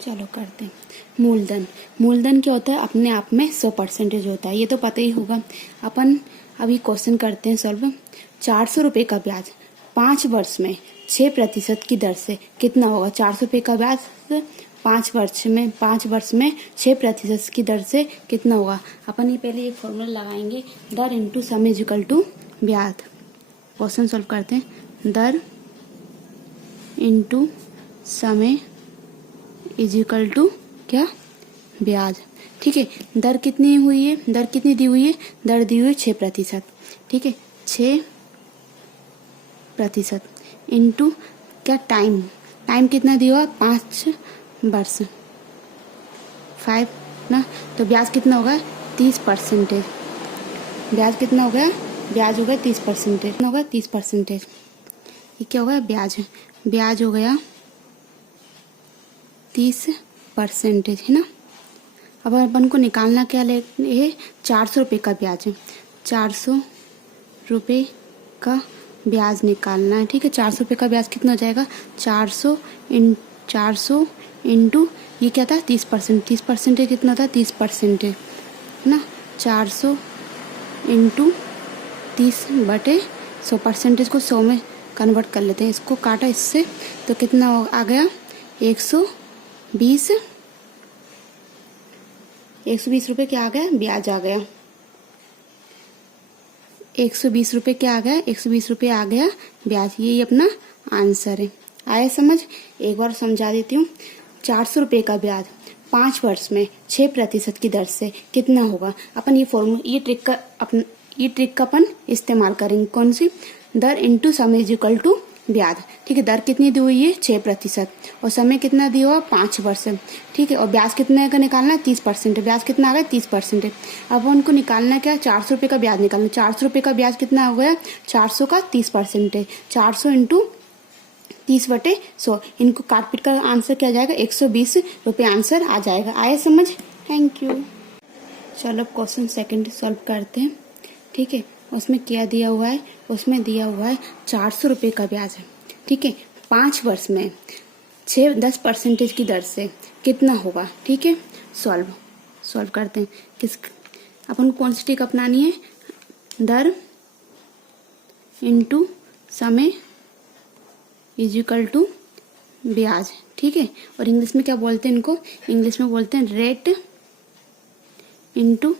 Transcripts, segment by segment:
चलो करते हैं। मूलधन। मूलधन क्या होता है? अपने आप में 100% होता है, ये तो पता ही होगा। अपन अभी क्वेश्चन करते हैं सॉल्व। 400 रुपये का ब्याज 5 वर्ष में 6% की दर से कितना होगा? 400 रुपये का ब्याज 5 वर्ष में 6% की दर से कितना होगा? अपन ये पहले एक फॉर्मूला लगाएंगे, दर into sum is equal to ब्याज। क्वेश्चन सॉल्व करते हैं। दर इंटू समय इज इक्वल टू क्या? ब्याज। ठीक है, दर कितनी हुई है? दर कितनी दी हुई है? दर दी हुई है 6%। ठीक है, 6% इंटू क्या? टाइम। टाइम कितना दिया हुआ? 5 वर्ष, 5 ना। तो ब्याज कितना होगा? 30%। ब्याज कितना हो गया? ब्याज हो गया 30%। कितना होगा? 30%। ये क्या होगा? ब्याज। ब्याज हो गया 30%, है ना। अब अपन को निकालना क्या है? 400 रुपये का ब्याज है। 400 रुपये का ब्याज निकालना है। ठीक है, 400 रुपये का ब्याज कितना हो जाएगा? 400 इंटू ये क्या था? 30%। 30% कितना होता है? 30% है ना। 400 इंटू 30/100। परसेंटेज को 100 में कन्वर्ट कर लेते हैं। इसको काटा इससे तो कितना आ गया? 120 रुपये क्या आ गया? ब्याज आ गया। 120 रुपये क्या आ गया? 120 रुपये आ गया ब्याज। यही अपना आंसर है। आया समझ? एक बार समझा देती हूँ। 400 रुपये का ब्याज 5 वर्ष में 6% की दर से कितना होगा? अपन ये फॉर्मूला, ये ट्रिक का अपन इस्तेमाल करेंगे। कौन सी? दर इंटू समय इज इक्वल टू ब्याज। ठीक है, दर कितनी दी हुई है? 6% और समय कितना दिया हुआ? 5 वर्ष। ठीक है, और ब्याज कितने का निकालना है? 30%। ब्याज कितना आ गया? 30%। अब उनको निकालना क्या? 400 रुपये का ब्याज निकालना। 400 रुपये का ब्याज कितना हो गया? 400 का 30% है। 400 इंटू 30/100। इनको काट पीट कर आंसर क्या जाएगा? 120 रुपये आंसर आ जाएगा। आए समझ? Thank you. चलो क्वेश्चन सेकंड सॉल्व करते हैं। ठीक है, उसमें क्या दिया हुआ है? उसमें दिया हुआ है 400 रुपये का ब्याज है। ठीक है, 5 वर्ष में 10% की दर से कितना होगा? ठीक है, सॉल्व करते हैं। अपन को कौन सी ट्रिक अपनानी है? दर इंटू समय इज इक्वल टू ब्याज। ठीक है, और इंग्लिश में क्या बोलते हैं इनको? इंग्लिश में बोलते हैं rate into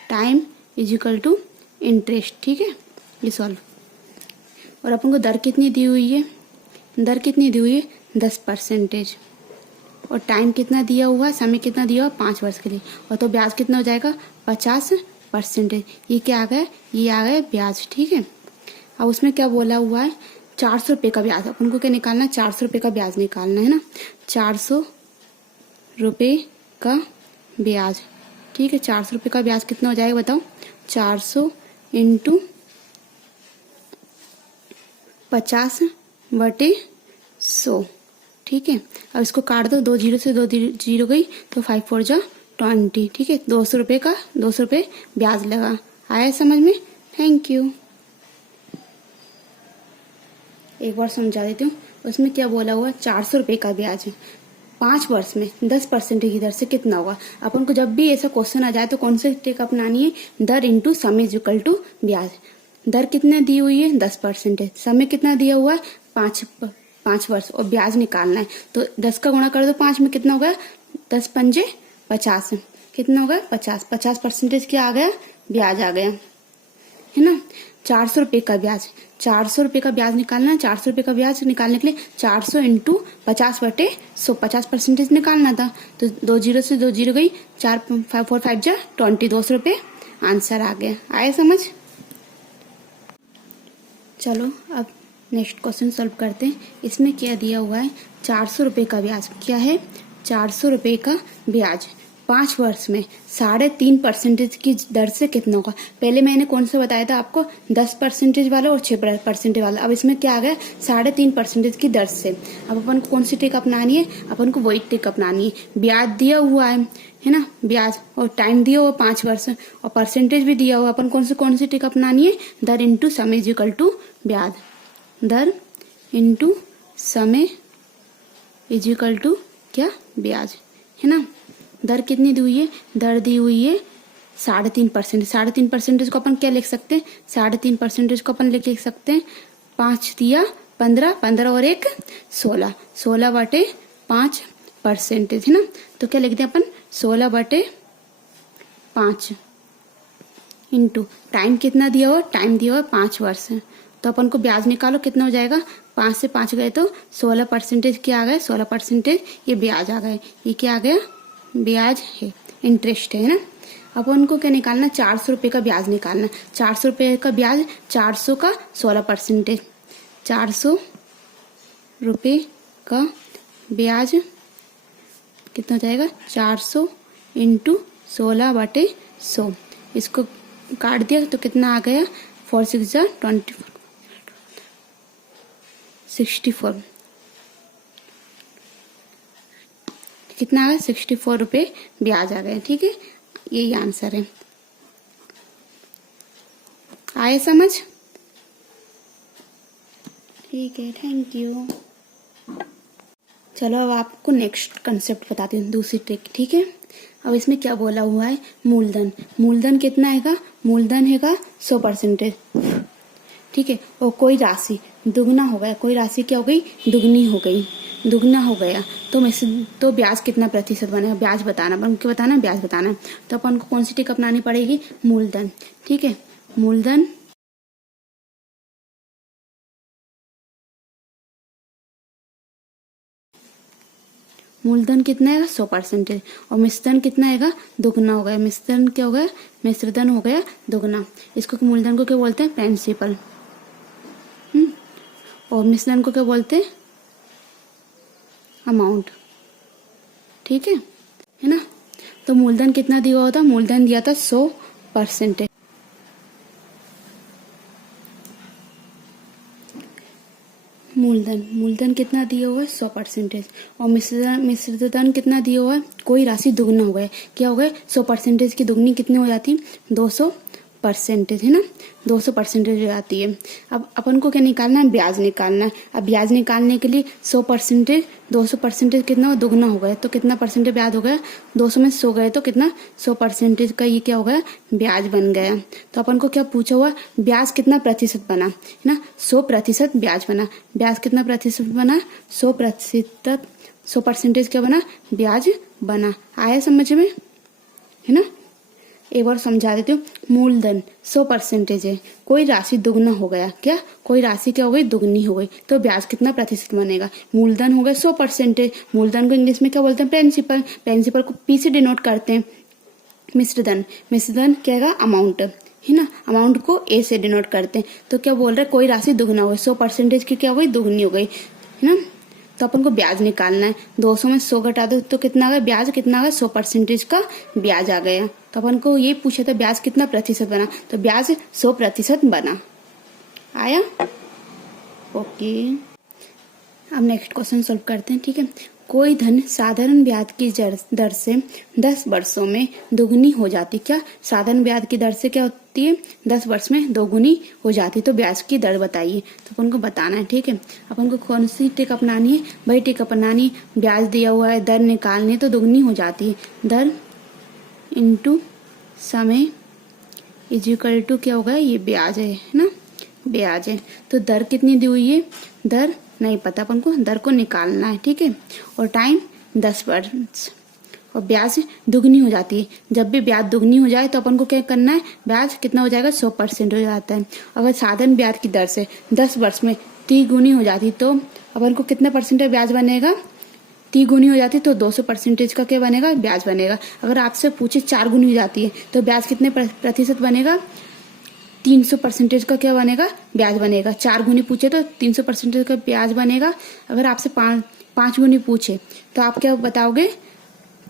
time is equal to interest. ठीक है, ये सॉल्व। और अपन को दर कितनी दी हुई है? दर कितनी दी हुई है? 10%। और टाइम कितना दिया हुआ है? समय कितना दिया हुआ? 5 वर्ष के लिए। और तो ब्याज कितना हो जाएगा? 50%। ये क्या आ गया? ये आ गया ब्याज। ठीक है, अब उसमें क्या बोला हुआ है? 400 रुपये का ब्याज। अपन को क्या निकालना है? 400 रुपये का ब्याज निकालना है ना। 400 रुपये का ब्याज। ठीक है, 400 रुपये का ब्याज कितना हो जाएगा बताओ? 400 इंटू 50/100। ठीक है, अब इसको काट दो। 2 जीरो से 2 जीरो गई तो 5 4 जा 20। ठीक है, 200 रुपये का 200 रुपये ब्याज लगा। आया समझ में? Thank you. एक बार समझा देती हूँ। उसमें क्या बोला हुआ? 400 रुपये का ब्याज है। 5 वर्ष में 10% की दर से कितना होगा? अपन को जब भी ऐसा क्वेश्चन आ जाए तो कौन सी ट्रिक अपनानी है? दर इंटू समय इज इक्वल टू ब्याज। दर कितने दी हुई है? 10% है। समय कितना दिया हुआ है? 5 वर्ष। और ब्याज निकालना है तो 10 का गुणा कर दो 5 में। कितना हो गया? 10 पंजे 50। कितना हो गया? 50। 50% क्या आ गया? ब्याज आ गया, है ना। 400 रुपये का ब्याज। 400 रुपये का ब्याज निकालना है। 400 रुपये का ब्याज निकालने के लिए 400 इंटू 50/100। 50% निकालना था तो 2 जीरो से 2 जीरो गई। 4 4 5 जा 20। 200 रुपये आंसर आ गया। आए समझ? चलो अब नेक्स्ट क्वेश्चन सॉल्व करते हैं। इसमें क्या दिया हुआ है? 400 रुपये का ब्याज। क्या है? 400 रुपये का ब्याज 5 वर्ष में 3.5% की दर से कितना होगा? पहले मैंने कौन सा बताया था आपको? 10% वाला और 6% वाला। अब इसमें क्या आ गया? 3.5% की दर से। अब अपन को कौन सी ट्रिक अपनानी है? अपन को वही ट्रिक अपनानी है। ब्याज दिया हुआ है ना, ब्याज, और टाइम दिया हुआ 5 वर्ष और परसेंटेज भी दिया हुआ। अपन कौन सी ट्रिक अपनानी है? दर इंटू समय इज इक्वल टू ब्याज। दर इंटू समय इज इक्वल टू क्या, ब्याज, है ना। दर कितनी दी हुई है, दर दी हुई है 3.5%। 3.5% को अपन क्या लिख सकते हैं, 3.5% को अपन लिख सकते हैं 5 दिया 15, 15 और 1 16, 16/5%, है ना। तो क्या लिख दें अपन, 16/5 इंटू टाइम कितना दिया हुआ, टाइम दिया हुआ 5 वर्ष। तो अपन को ब्याज निकालो, कितना हो जाएगा, 5 से 5 गए तो 16% क्या आ गए, 16% ये ब्याज आ गए। ये क्या आ गया, ब्याज है, इंटरेस्ट है ना। अपन को क्या निकालना, 400 रुपये का ब्याज निकालना। 400 रुपये का ब्याज, 400 का 16%, 400 रुपये का ब्याज कितना हो जाएगा, 400 इंटू 16/100। इसको काट दिया तो कितना आ गया, 4 6 जा 24, 64, कितना आ गया, 64 रुपये ब्याज आ गए। ठीक है, यही आंसर है। आए समझ, ठीक है, थैंक यू। चलो अब आपको नेक्स्ट कंसेप्ट बताती हूँ, दूसरी ट्रिक। ठीक है, अब इसमें क्या बोला हुआ है, मूलधन। मूलधन कितना हैगा, मूलधन हैगा 100%। ठीक है, और कोई राशि दुगना हो गया, कोई राशि क्या हो गई, दुगनी हो गई, दुगना हो गया तो ब्याज कितना प्रतिशत बनेगा, ब्याज बताना, अपन को बताना ब्याज बताना। तो अपन को कौन सी ट्रिक अपनानी पड़ेगी, मूलधन। ठीक है, मूलधन मूलधन कितना है, 100%। और मिश्रधन कितना है, दुगना हो गया। मिश्रधन क्या हो गया, मिश्रधन हो गया दुगना। इसको मूलधन को क्या बोलते हैं, प्रिंसिपल। और मिश्रधन को क्या बोलते हैं, अमाउंट। ठीक है ना। तो मूलधन कितना दिया हुआ था, मूलधन दिया था 100%। मूलधन कितना दिया हुआ है, 100%। और मिश्रधन कितना दिया हुआ है, कोई राशि दुगना हो गया, क्या हो गया, 100% की दुगनी कितनी हो जाती है, 200%, है ना, 200% हो जाती है। अब अपन को क्या निकालना है, ब्याज निकालना है। अब ब्याज निकालने के लिए 100%, 200% कितना दुगना हो गया, तो कितना परसेंटेज ब्याज हो गया, 200 में 100 गए तो कितना, 100% का ये क्या हो गया, ब्याज बन गया। तो अपन को क्या पूछा हुआ, ब्याज कितना प्रतिशत बना, है ना, 100% ब्याज बना। ब्याज कितना प्रतिशत बना, 100%, 100% क्या बना, ब्याज बना। आया समझ में, है ना। एक बार समझा देती हूँ, मूलधन 100% है, कोई राशि दुगना हो गया, क्या, कोई राशि क्या हो गई, दुगनी हो गई, तो ब्याज कितना प्रतिशत बनेगा, मूलधन हो गया 100%। मूलधन को इंग्लिश में क्या बोलते हैं, प्रिंसिपल। प्रिंसिपल को पी से डिनोट करते हैं। मिश्रधन क्या है, अमाउंट, है ना, अमाउंट को ए से डिनोट करते हैं। तो क्या बोल रहे हैं, कोई राशि दुगना हो गई, 100% की क्या हो गई, दुगनी हो गई, है ना। तो अपन को ब्याज निकालना है, 200 में 100 घटा दो तो कितना आ गया, ब्याज कितना आ गया, 100% का ब्याज आ गया। तो अपन को ये पूछा था ब्याज कितना प्रतिशत बना, तो ब्याज 100% बना। आया, ओके। अब नेक्स्ट क्वेश्चन सॉल्व करते हैं। ठीक है, कोई धन साधारण ब्याज की दर से 10 वर्षों में दोगुनी हो जाती, क्या, साधारण ब्याज की दर से क्या होती है, 10 वर्ष में दोगुनी हो जाती, तो ब्याज की दर बताइए। तो अपन को बताना है। ठीक है, अपन को कौन सी ट्रिक अपनानी है, वही ट्रिक अपनानी, ब्याज दिया हुआ है, दर निकालनी तो दोगुनी हो जाती है, दर इंटू समय इजिकल टू क्या होगा, ये ब्याज है ना, ब्याज है। तो दर कितनी दी हुई है, दर नहीं पता अपन को, दर को निकालना है। ठीक है, और टाइम 10 वर्ष, और ब्याज दुगनी हो जाती है। जब भी ब्याज दुगनी हो जाए तो अपन को क्या करना है, ब्याज कितना हो जाएगा, 100% हो जाता है। अगर साधारण ब्याज की दर से 10 वर्ष में 3 गुनी हो जाती तो अपन को कितना परसेंटेज ब्याज बनेगा, 3 गुनी हो जाती तो 200% का क्या बनेगा, ब्याज बनेगा। अगर आपसे पूछे 4 गुनी हो जाती है तो ब्याज कितने प्रतिशत बनेगा, 300% का क्या बनेगा, ब्याज बनेगा। 4 गुनी पूछे तो 300% का ब्याज बनेगा। अगर आपसे 5 गुनी पूछे तो आप क्या बताओगे,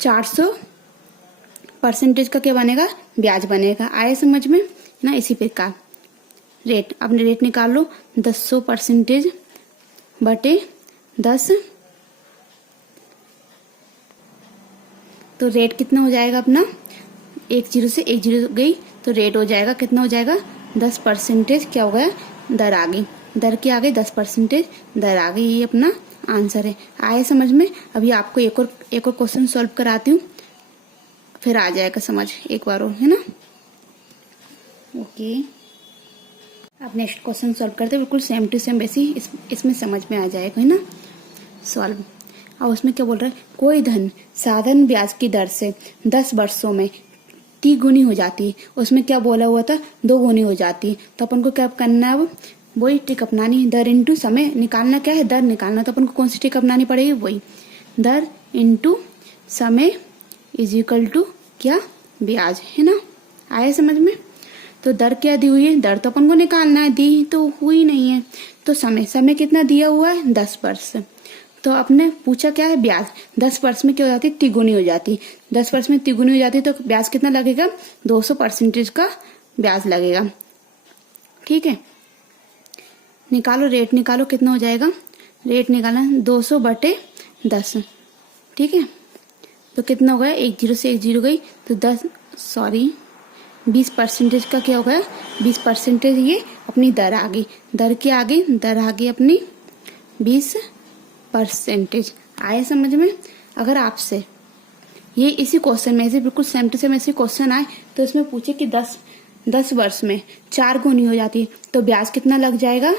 400% का क्या बनेगा, ब्याज बनेगा। आए समझ में ना। इसी प्रकार रेट, आपने रेट निकाल लो, 10% बटे 10, तो रेट कितना हो जाएगा अपना, 1 0 से 1 0 गई तो रेट हो जाएगा, कितना हो जाएगा, 10% क्या हो गया, दर आ गई, दर की आ गई 10% दर आ गई, ये अपना आंसर है। आए समझ में? अभी आपको एक और क्वेश्चन सॉल्व कराती हूँ, फिर आ जाएगा समझ एक बार और, है ना। ओके, अब नेक्स्ट क्वेश्चन सॉल्व करते हैं, बिल्कुल सेम टू सेम वैसे ही इसमें समझ में आ जाएगा, है ना। सॉल्व। अब उसमें क्या बोल रहा है, कोई धन साधारण ब्याज की दर से 10 वर्षों में 3 गुनी हो जाती है। उसमें क्या बोला हुआ था, 2 गुनी हो जाती है। तो अपन को क्या करना है, अब वही ट्रिक अपनानी है। दर इंटू समय निकालना, क्या है, दर निकालना। तो अपन को कौन सी ट्रिक अपनानी पड़ेगी, वही दर इंटू समय इज इक्वल टू क्या, ब्याज, है ना। आया समझ में? तो दर क्या दी हुई है, दर तो अपन को निकालना है, दी तो हुई नहीं है। तो समय कितना दिया हुआ है, 10 वर्ष। तो आपने पूछा क्या है, ब्याज। 10 वर्ष में क्या हो जाती है, तिगुनी हो जाती है। 10 वर्ष में तिगुनी हो जाती है, तो ब्याज कितना लगेगा, 200% का ब्याज लगेगा। ठीक है, निकालो रेट, निकालो कितना हो जाएगा, रेट निकालना 200/10। ठीक है, तो कितना हो गया, 1 0 से 1 0 गई, तो 20% का क्या हो गया, 20% ये अपनी दर आ गई। दर के आगे दर आ गई अपनी 20%। आए समझ में? अगर आपसे ये इसी क्वेश्चन में ऐसे बिल्कुल सेम टू सेम ऐसे क्वेश्चन आए, तो इसमें पूछे कि 10 वर्ष में 4 गुनी हो जाती है, तो ब्याज कितना लग जाएगा,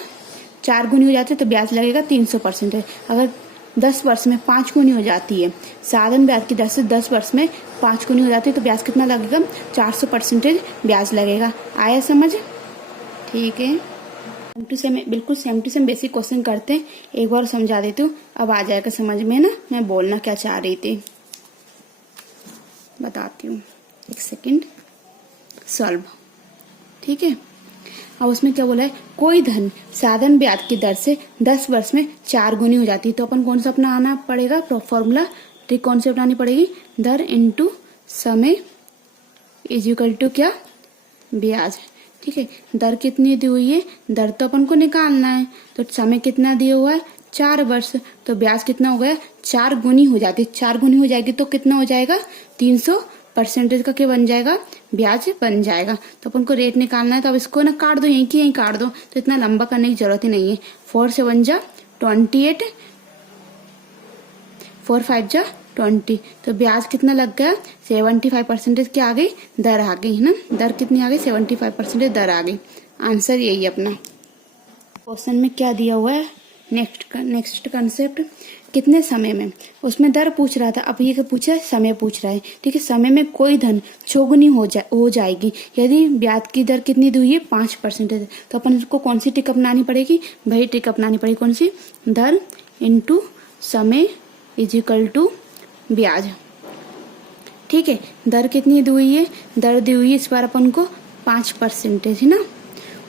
4 गुनी हो जाती है तो ब्याज लगेगा 300%। अगर 10 वर्ष में 5 गुनी हो जाती है, साधारण ब्याज की दर से 10 वर्ष में 5 गुनी हो जाती है, तो ब्याज कितना लगेगा, 400% ब्याज लगेगा। आया समझ? ठीक है, सेम टू सेम, बिल्कुल same to same basic question करते हैं। एक बार समझा देती हूँ, अब आ जाएगा समझ में ना मैं बोलना क्या चाह रही थी। बताती हूँ, एक सेकेंड। सॉल्व। ठीक है, अब उसमें क्या बोला है, कोई धन साधारण ब्याज की दर से 10 वर्ष में 4 गुनी हो जाती है। तो अपन कौन सा अपनाना पड़ेगा, फॉर्मूला ट्रिक कौन सी अपनानी पड़ेगी, दर इंटू समय इज इक्वल टू क्या, ब्याज। ठीक है, दर कितनी दी हुई है, दर तो अपन को निकालना है, तो समय कितना दिया हुआ है, 4 वर्ष। तो ब्याज कितना हो गया, 4 गुनी हो जाती है। 4 गुनी हो जाएगी तो कितना हो जाएगा, 300% का क्या बन जाएगा, ब्याज बन जाएगा। तो अपन को रेट निकालना है, तो अब इसको ना काट दो, यहीं काट दो, तो इतना लंबा करने की जरूरत ही नहीं है। 4 से 1 जा 28, 4 5 जा 20, तो ब्याज कितना लग गया, 75% क्या आ गई, दर आ गई, है ना। दर कितनी आ गई, 75% दर आ गई। आंसर यही अपना। क्वेश्चन में क्या दिया हुआ है, नेक्स्ट कंसेप्ट, कितने समय में, उसमें दर पूछ रहा था, अब ये पूछा है, समय पूछ रहा है। ठीक है, समय में कोई धन चौगुनी हो जाएगी यदि ब्याज की दर कितनी दी हुई है, 5%। तो अपन को कौन सी ट्रिक अपनानी पड़ेगी, वही ट्रिक अपनानी पड़ेगी, कौन सी, दर इंटू समय इज इक्वल टू ब्याज। ठीक है, दर कितनी दी हुई है, दर दी हुई है इस बार अपन को 5%, है ना।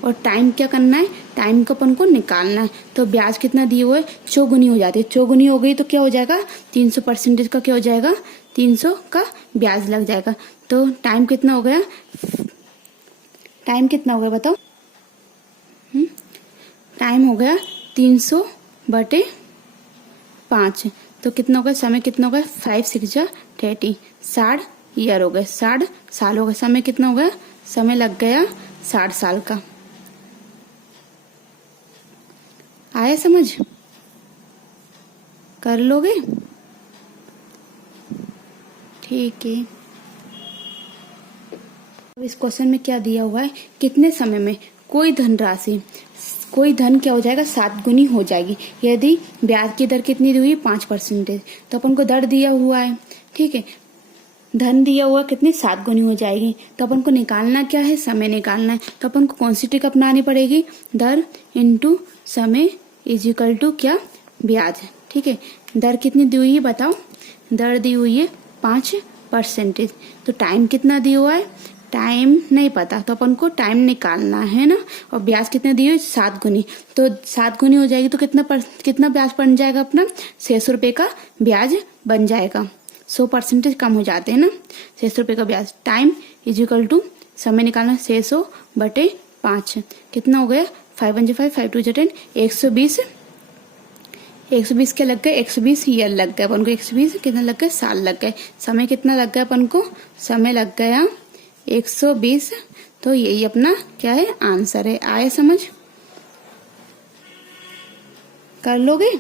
और टाइम क्या करना है, टाइम को अपन को निकालना है। तो ब्याज कितना दिए हुए, चौगुनी हो जाती है। चौगुनी हो गई तो क्या हो जाएगा, 300% का क्या हो जाएगा, 300 का ब्याज लग जाएगा। तो टाइम कितना हो गया, टाइम कितना हो गया बताओ, टाइम हो गया 300/5। तो कितना हो गया, समय कितना हो गया, 5 6 जा 30, 60 ईयर हो गए, 60 साल हो गए। समय कितना हो गया, समय लग गया 60 साल का। आया समझ, कर लोगे? ठीक है, अब इस क्वेश्चन में क्या दिया हुआ है, कितने समय में कोई धनराशि, कोई धन क्या हो जाएगा, 7 गुनी हो जाएगी यदि ब्याज की दर कितनी दी हुई है, 5%। तो अपन को दर दिया हुआ है, ठीक है, धन दिया हुआ कितनी, 7 गुनी हो जाएगी। तो अपन को निकालना क्या है, समय निकालना है। तो अपन को कौन सी ट्रिक अपनानी पड़ेगी, दर इंटू समय इज इक्वल टू क्या, ब्याज। ठीक है, दर कितनी दी हुई है बताओ, दर दी हुई है 5%। तो टाइम कितना दिया हुआ है, टाइम नहीं पता, तो अपन को टाइम निकालना है ना। और ब्याज कितने दी हुई, 7 गुनी। तो 7 गुनी हो जाएगी तो कितना ब्याज बन जाएगा अपना, 600 रुपए का ब्याज बन जाएगा। 100% कम हो जाते हैं ना, 600 रुपए का ब्याज। टाइम इज इक्वल टू समय निकालना, 600/5 कितना हो गया, 5 1 5 5 2 10, 120 क्या लग गए, 120 ईयर लग गए अपन को। 120 कितना लग गए, साल लग गए। समय कितना लग गया अपन को, समय लग गया 120। तो यही अपना क्या है, आंसर है। आया समझ, कर लोगे?